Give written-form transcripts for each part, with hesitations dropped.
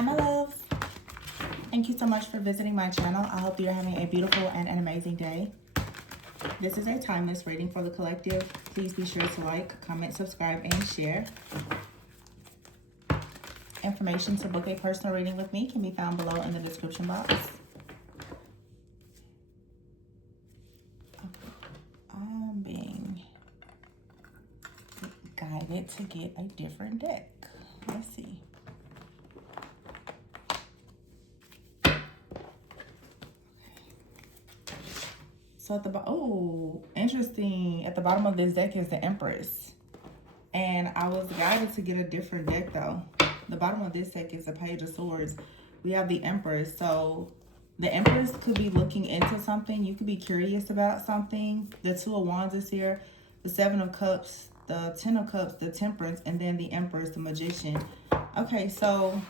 Hi, my loves. Thank you so much for visiting my channel. I hope you're having a beautiful and an amazing day. This is a timeless reading for the collective. Please be sure to like, comment, subscribe, and share. Information to book a personal reading with me can be found below in the description box. I'm being guided to get a different deck. Let's see. So at the interesting. At the bottom of this deck is the Empress. And I was guided to get a different deck though. The bottom of this deck is the Page of Swords. We have the Empress. So the Empress could be looking into something. You could be curious about something. The Two of Wands is here. The Seven of Cups, the Ten of Cups, the Temperance, and then the Empress, the Magician. Okay, so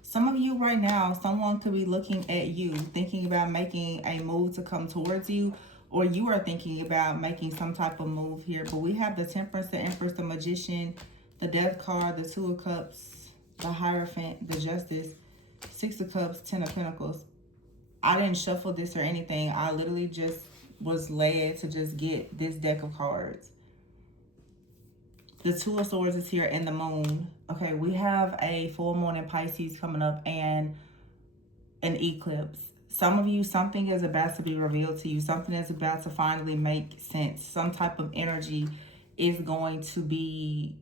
some of you right now, someone could be looking at you, thinking about making a move to come towards you, or you are thinking about making some type of move here. But we have the Temperance, the Empress, the Magician, the Death card, the Two of Cups, the Hierophant, the Justice, Six of Cups, Ten of Pentacles. I didn't shuffle this or anything. I literally just was led to just get this deck of cards. The Two of Swords is here and the Moon. Okay, we have a full moon in Pisces coming up and an eclipse. Some of you, something is about to be revealed to you. Something is about to finally make sense. Some type of energy is going to be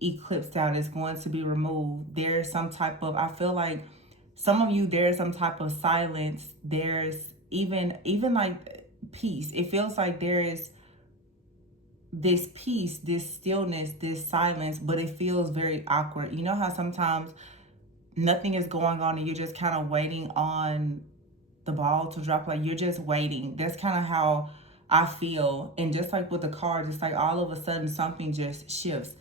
eclipsed out. It's going to be removed. There's some type of, I feel like some of you, there's some type of silence. There's even like peace. It feels like there is this peace, this stillness, this silence, but it feels very awkward. You know how sometimes nothing is going on and you're just kind of waiting on the ball to drop, like you're just waiting. That's kind of how I feel. And just like with the cards, it's like all of a sudden something just shifts.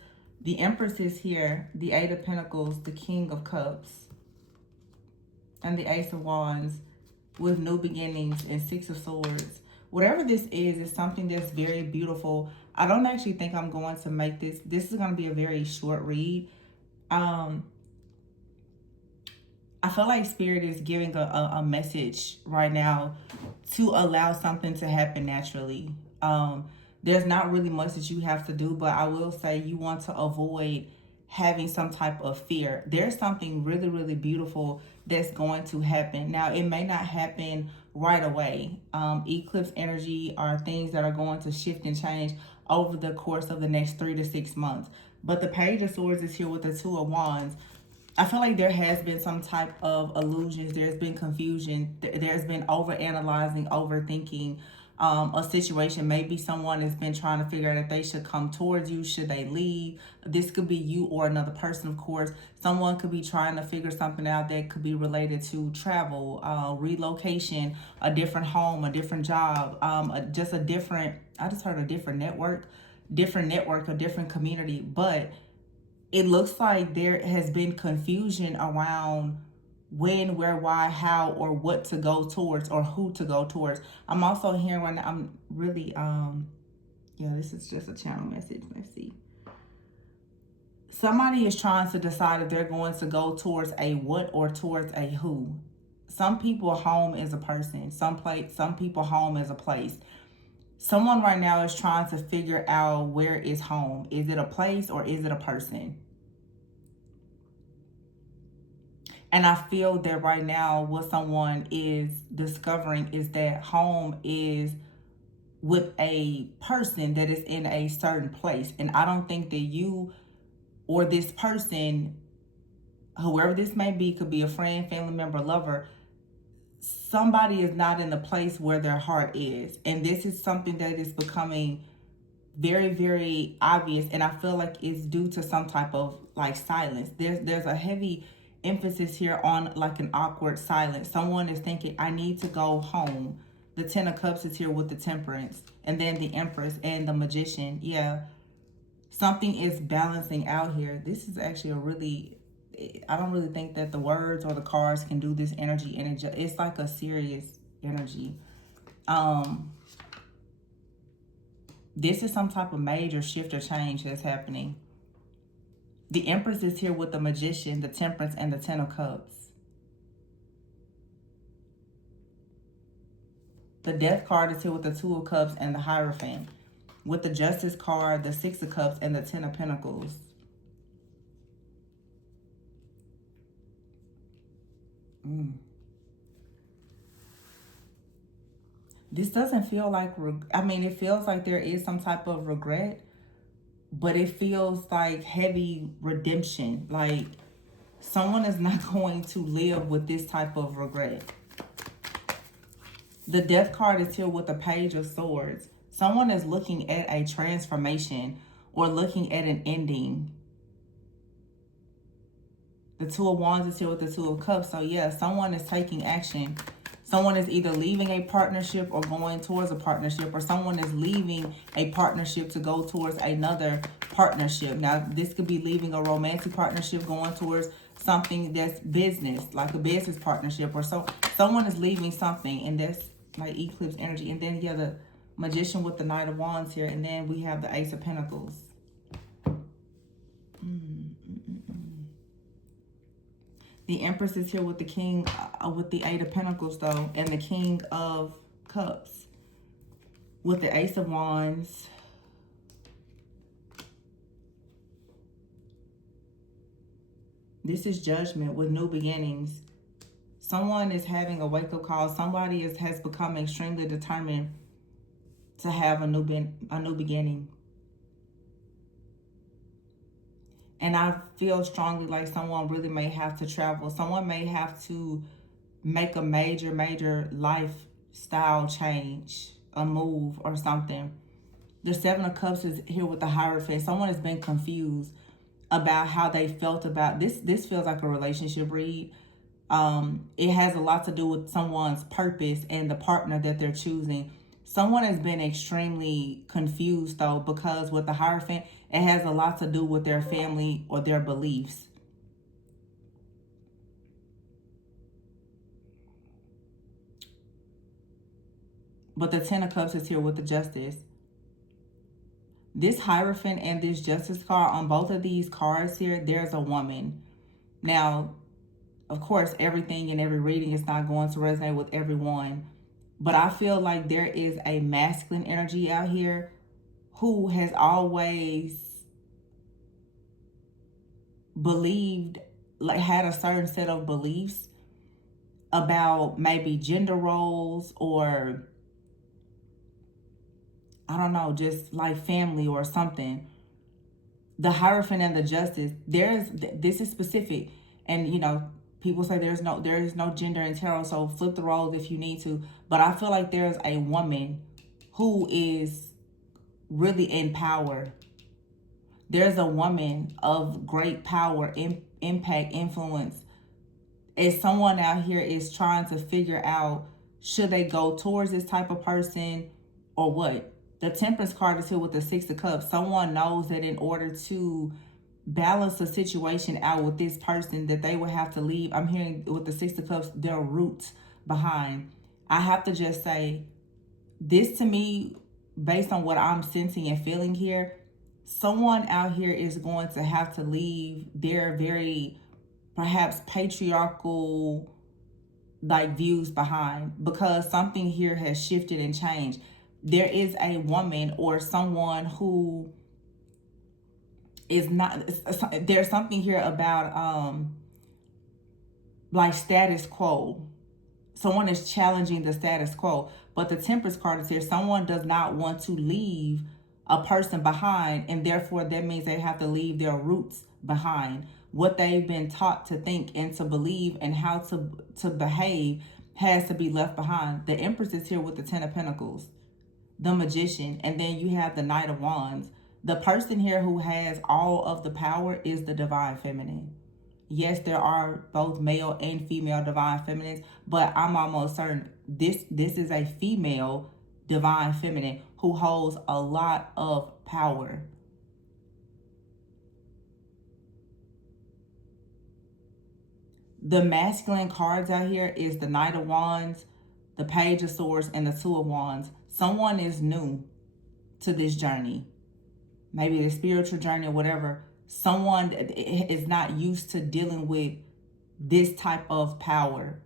The Empress is here, the Eight of Pentacles, the King of Cups, and the Ace of Wands with new beginnings and Six of Swords. Whatever this is something that's very beautiful. I don't actually think I'm going to make this. This is going to be a very short read. I feel like Spirit is giving a message right now to allow something to happen naturally. There's not really much that you have to do, but I will say you want to avoid having some type of fear. There's something really, really beautiful that's going to happen. Now, it may not happen right away. Eclipse energy are things that are going to shift and change over the course of the next 3 to 6 months. But the Page of Swords is here with the Two of Wands. I feel like there has been some type of illusions. There's been confusion. There's been overanalyzing, overthinking a situation. Maybe someone has been trying to figure out if they should come towards you, should they leave. This could be you or another person, of course. Someone could be trying to figure something out that could be related to travel, relocation, a different home, a different job, just a different, I just heard a different network, a different community. But it looks like there has been confusion around when, where, why, how, or what to go towards or who to go towards. I'm also hearing right now, I'm really, yeah, this is just a channel message. Let's see. Somebody is trying to decide if they're going to go towards a what or towards a who. Some people, home is a person. Some people, home is a place. Someone right now is trying to figure out where is home. Is it a place or is it a person? And I feel that right now what someone is discovering is that home is with a person that is in a certain place. And I don't think that you or this person, whoever this may be, could be a friend, family member, lover, somebody is not in the place where their heart is. And this is something that is becoming very, very obvious. And I feel like it's due to some type of like silence. There's a heavy emphasis here on like an awkward silence. Someone is thinking, I need to go home. The Ten of Cups is here with the Temperance, and then the Empress and the Magician. Yeah, something is balancing out here. This is actually a really, I don't really think that the words or the cards can do this energy. And it's like a serious energy. This is some type of major shift or change that's happening. The Empress is here with the Magician, the Temperance, and the Ten of Cups. The Death card is here with the Two of Cups and the Hierophant. With the Justice card, the Six of Cups, and the Ten of Pentacles. This doesn't feel like, I mean, it feels like there is some type of regret, but it feels like heavy redemption. Like someone is not going to live with this type of regret. The Death card is here with the Page of Swords. Someone is looking at a transformation or looking at an ending. The Two of Wands is here with the Two of Cups. So yeah, someone is taking action. Someone is either leaving a partnership or going towards a partnership, or someone is leaving a partnership to go towards another partnership. Now, this could be leaving a romantic partnership, going towards something that's business, like a business partnership, or so someone is leaving something, and that's like eclipse energy. And then, yeah, the Magician with the Knight of Wands here, and then we have the Ace of Pentacles. The Empress is here with the King, with the Eight of Pentacles, though, and the King of Cups. With the Ace of Wands. This is Judgment with new beginnings. Someone is having a wake-up call. Somebody has become extremely determined to have a new beginning. And I feel strongly like someone really may have to travel. Someone may have to make a major lifestyle change, a move or something. The Seven of Cups is here with the Hierophant. Someone has been confused about how they felt about this. This feels like a relationship read. It has a lot to do with someone's purpose and the partner that they're choosing. Someone has been extremely confused, though, because with the Hierophant, it has a lot to do with their family or their beliefs. But the Ten of Cups is here with the Justice. This Hierophant and this Justice card, on both of these cards here, there's a woman. Now, of course, everything in every reading is not going to resonate with everyone. But I feel like there is a masculine energy out here who has always believed, like had a certain set of beliefs about maybe gender roles or, I don't know, just like family or something. The Hierophant and the Justice, this is specific. And, you know, people say there is no gender in tarot, so flip the roles if you need to. But I feel like there's a woman who is really in power. There's a woman of great power, impact, influence. As someone out here is trying to figure out, should they go towards this type of person or what? The Temperance card is here with the Six of Cups. Someone knows that in order to balance the situation out with this person, that they would have to leave. I'm hearing with the Six of Cups, their roots behind. I have to just say, this to me, based on what I'm sensing and feeling here, someone out here is going to have to leave their very, perhaps patriarchal like views behind, because something here has shifted and changed. There is a woman or someone who is not, there's something here about like status quo. Someone is challenging the status quo. But the Temperance card is here. Someone does not want to leave a person behind, and therefore that means they have to leave their roots behind. What they've been taught to think and to believe and how to behave has to be left behind. The Empress is here with the Ten of Pentacles, the Magician, and then you have the Knight of Wands. The person here who has all of the power is the Divine Feminine. Yes, there are both male and female Divine Feminines, but I'm almost certain this is a female Divine Feminine who holds a lot of power. The masculine cards out here is the Knight of Wands, the Page of Swords, and the Two of Wands. Someone is new to this journey. Maybe the spiritual journey or whatever. Someone that is not used to dealing with this type of power.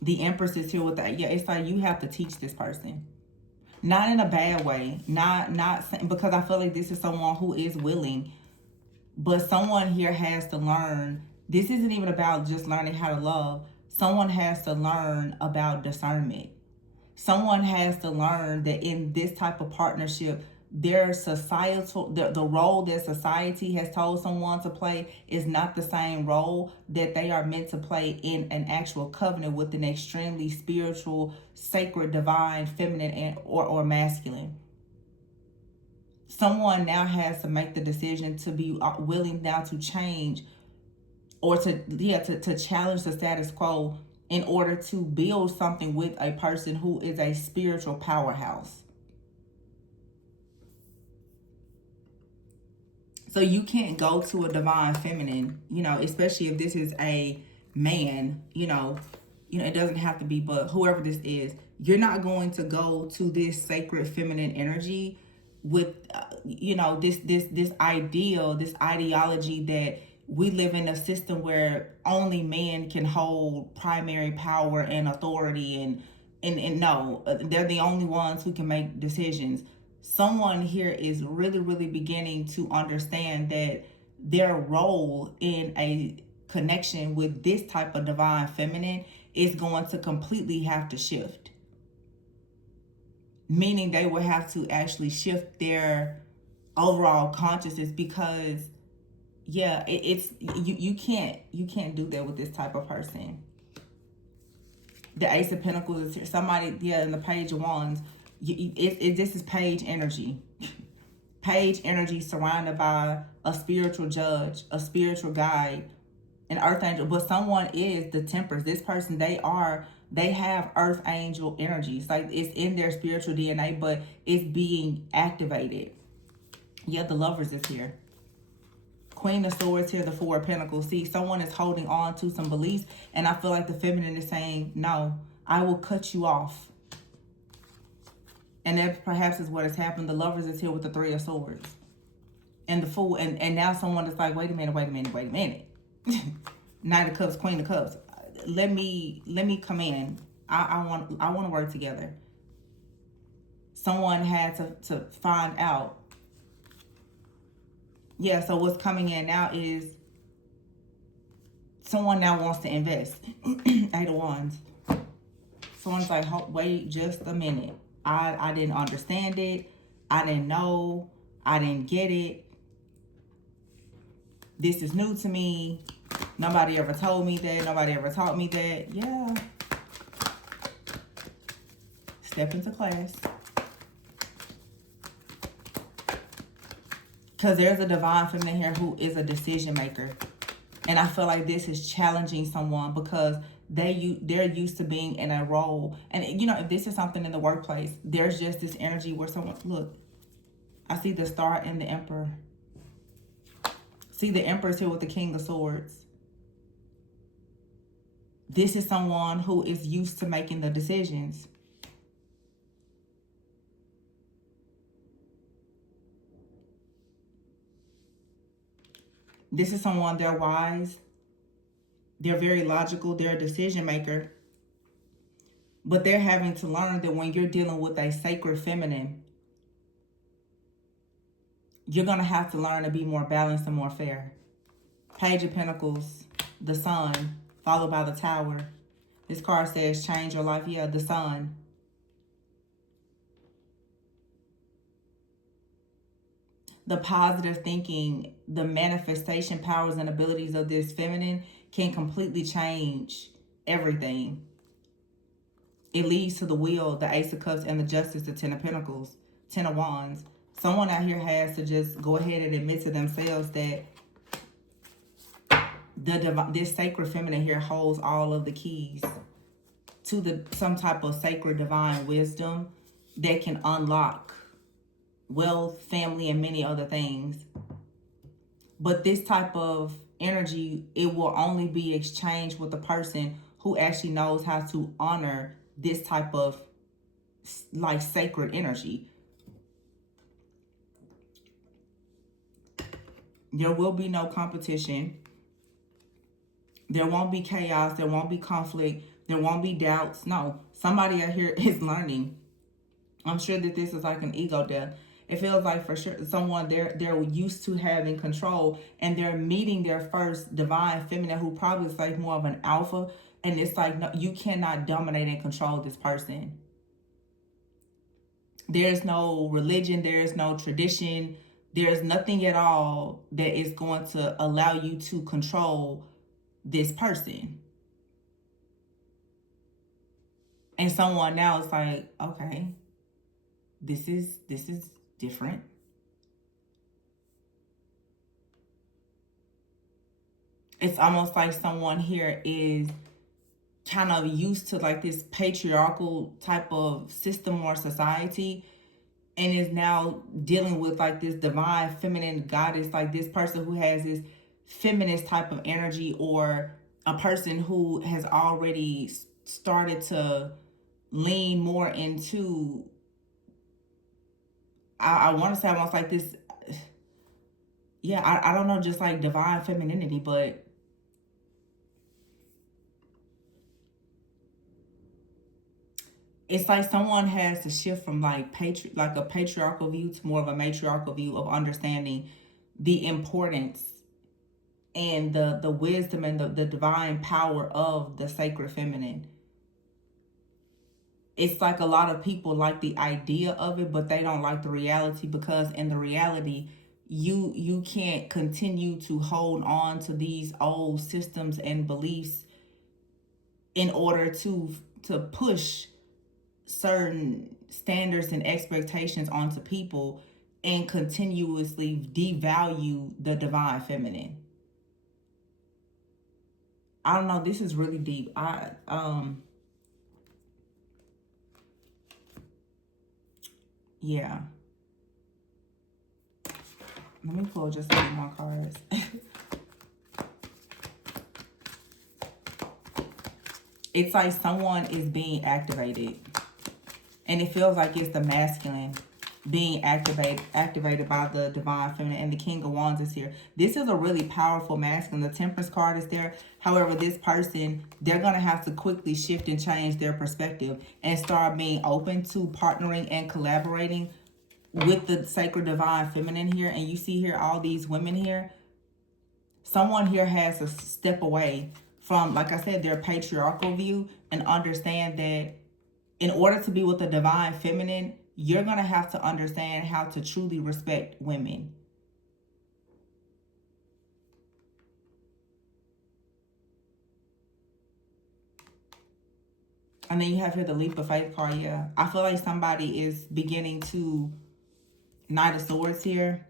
The Empress is here with that. Yeah, it's like you have to teach this person. Not in a bad way. Not because I feel like this is someone who is willing. But someone here has to learn. This isn't even about just learning how to love. Someone has to learn about discernment. Someone has to learn that in this type of partnership, their societal, the role that society has told someone to play is not the same role that they are meant to play in an actual covenant with an extremely spiritual, sacred, divine, feminine, or masculine. Someone now has to make the decision to be willing now to change, or to challenge the status quo in order to build something with a person who is a spiritual powerhouse. So you can't go to a divine feminine, especially if this is a man, it doesn't have to be, but whoever this is, you're not going to go to this sacred feminine energy with, this ideal, this ideology that we live in a system where only men can hold primary power and authority, and no, they're the only ones who can make decisions. Someone here is really, really beginning to understand that their role in a connection with this type of divine feminine is going to completely have to shift. Meaning they will have to actually shift their overall consciousness, because it's you can't do that with this type of person. The Ace of Pentacles is here. Somebody, in the Page of Wands, this is page energy. Page energy surrounded by a spiritual judge, a spiritual guide, an earth angel. But someone is the Temperance. This person, they have earth angel energies. Like, it's in their spiritual DNA, but it's being activated. Yeah, the Lovers is here. Queen of Swords here, the Four of Pentacles. See, someone is holding on to some beliefs, and I feel like the feminine is saying, no, I will cut you off. And that perhaps is what has happened. The Lovers is here with the Three of Swords. And the Fool. And now someone is like, wait a minute. Knight of Cups, Queen of Cups. Let me come in. I want to work together. Someone had to find out. Yeah, so what's coming in now is someone now wants to invest. Eight of Wands. Someone's like, wait just a minute. I didn't understand it. I didn't know. I didn't get it. This is new to me. Nobody ever told me that. Nobody ever taught me that. Yeah. Step into class. Because there's a divine feminine here who is a decision maker. And I feel like this is challenging someone because they're used to being in a role. And, if this is something in the workplace, there's just this energy where someone, look, I see the Star and the Emperor. See, the Emperor is here with the King of Swords. This is someone who is used to making the decisions. This is someone, they're wise. They're very logical. They're a decision maker. But they're having to learn that when you're dealing with a sacred feminine, you're going to have to learn to be more balanced and more fair. Page of Pentacles, the Sun, followed by the Tower. This card says change your life. Yeah, the Sun. The positive thinking, the manifestation powers and abilities of this feminine can completely change everything. It leads to the Wheel, the Ace of Cups, and the Justice, the Ten of Pentacles, Ten of Wands. Someone out here has to just go ahead and admit to themselves that this sacred feminine here holds all of the keys to some type of sacred divine wisdom that can unlock wealth, family, and many other things. But this type of energy, it will only be exchanged with a person who actually knows how to honor this type of like sacred energy. There will be no competition. There won't be chaos. There won't be conflict. There won't be doubts. No, somebody out here is learning. I'm sure that this is like an ego death. It feels like for sure someone they're used to having control, and they're meeting their first divine feminine who probably is like more of an alpha, and it's like, no, you cannot dominate and control this person. There's no religion, there's no tradition, there's nothing at all that is going to allow you to control this person. And someone now is like, okay, this is different. It's almost like someone here is kind of used to like this patriarchal type of system or society, and is now dealing with like this divine feminine goddess, like this person who has this feminist type of energy, or a person who has already started to lean more into, I want to say almost like this, yeah, I don't know, just like divine femininity, but it's like someone has to shift from like a patriarchal view to more of a matriarchal view of understanding the importance and the wisdom and the divine power of the sacred feminine. It's like a lot of people like the idea of it, but they don't like the reality, because in the reality, you can't continue to hold on to these old systems and beliefs in order to push certain standards and expectations onto people and continuously devalue the divine feminine. I don't know, this is really deep. Yeah. Let me pull just a few more cards. It's like someone is being activated, and it feels like it's the masculine being activated by the divine feminine, and the King of Wands is here. This is a really powerful masculine. The Temperance card is there. However, this person, they're going to have to quickly shift and change their perspective and start being open to partnering and collaborating with the sacred divine feminine here. And you see here all these women here. Someone here has to step away from, like I said, their patriarchal view, and understand that in order to be with the divine feminine, you're going to have to understand how to truly respect women. And then you have here the Leap of Faith card. Yeah, I feel like somebody is beginning to, Knight of Swords here.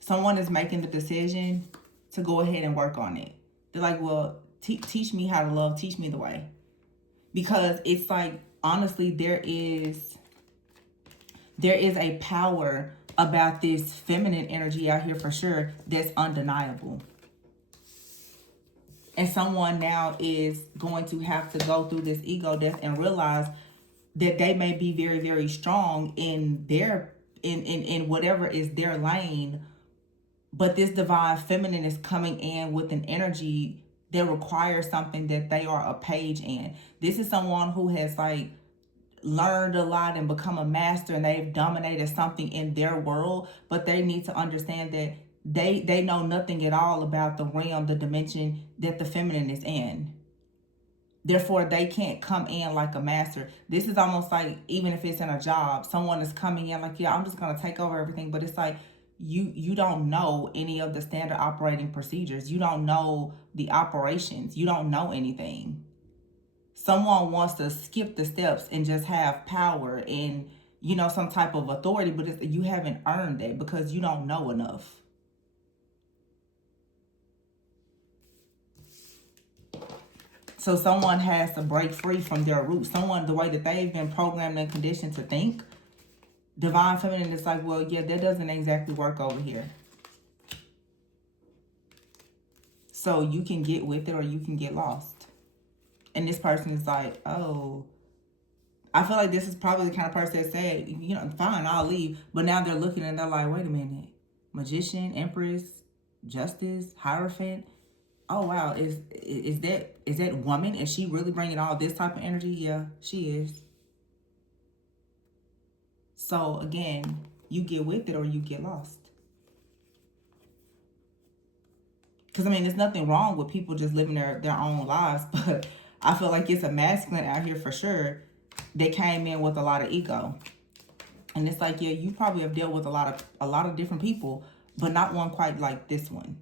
Someone is making the decision to go ahead and work on it. They're like, well, teach me how to love. Teach me the way. Because it's like, honestly, there is a power about this feminine energy out here for sure that's undeniable. And someone now is going to have to go through this ego death and realize that they may be very, very strong in their in whatever is their lane, but this divine feminine is coming in with an energy that requires something that they are a page in. This is someone who has like learned a lot and become a master, and they've dominated something in their world, but they need to understand that they know nothing at all about the realm, the dimension that the feminine is in. Therefore, they can't come in like a master. This is almost like, even if it's in a job, someone is coming in like, yeah, I'm just going to take over everything. But it's like, you don't know any of the standard operating procedures. You don't know the operations. You don't know anything. Someone wants to skip the steps and just have power and, some type of authority, but you haven't earned it because you don't know enough. So someone has to break free from their roots. Someone, the way that they've been programmed and conditioned to think, divine feminine is like, well, yeah, that doesn't exactly work over here. So you can get with it or you can get lost. And this person is like, oh, I feel like this is probably the kind of person that said, fine, I'll leave. But now they're looking and they're like, wait a minute. Magician, Empress, Justice, Hierophant. Oh wow, is that woman? Is she really bringing all this type of energy? Yeah, she is. So again, you get with it or you get lost. Because I mean, there's nothing wrong with people just living their own lives, but I feel like it's a masculine out here for sure. They came in with a lot of ego, and it's like, yeah, you probably have dealt with a lot of different people, but not one quite like this one.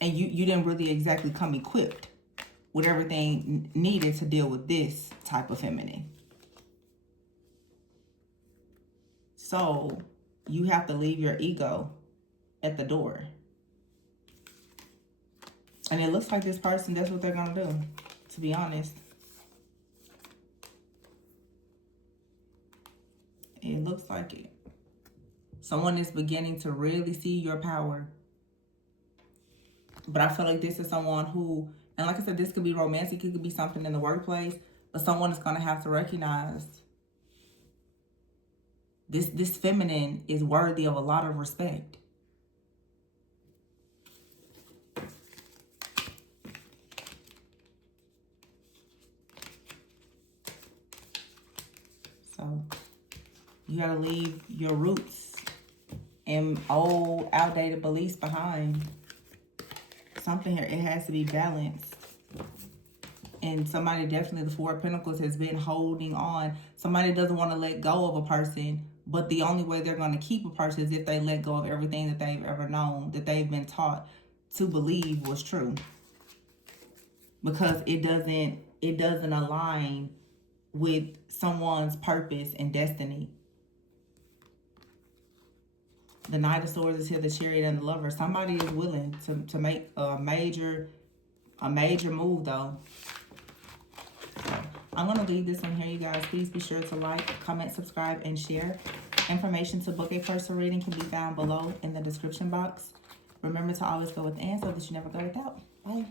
And you didn't really exactly come equipped with everything needed to deal with this type of feminine. So you have to leave your ego at the door. And it looks like this person, that's what they're going to do, to be honest. It looks like it. Someone is beginning to really see your power. But I feel like this is someone who, and like I said, this could be romantic. It could be something in the workplace. But someone is going to have to recognize this feminine is worthy of a lot of respect. So you got to leave your roots and old outdated beliefs behind. Something here, it has to be balanced. And somebody, definitely the Four of Pentacles, has been holding on. Somebody doesn't want to let go of a person, but the only way they're going to keep a person is if they let go of everything that they've ever known, that they've been taught to believe was true. Because it doesn't align with someone's purpose and destiny. The Knight of Swords is here, the Chariot and the Lover. Somebody is willing to make a major move, though. So I'm going to leave this one here, you guys. Please be sure to like, comment, subscribe, and share. Information to book a personal reading can be found below in the description box. Remember to always go with and so that you never go without. Bye.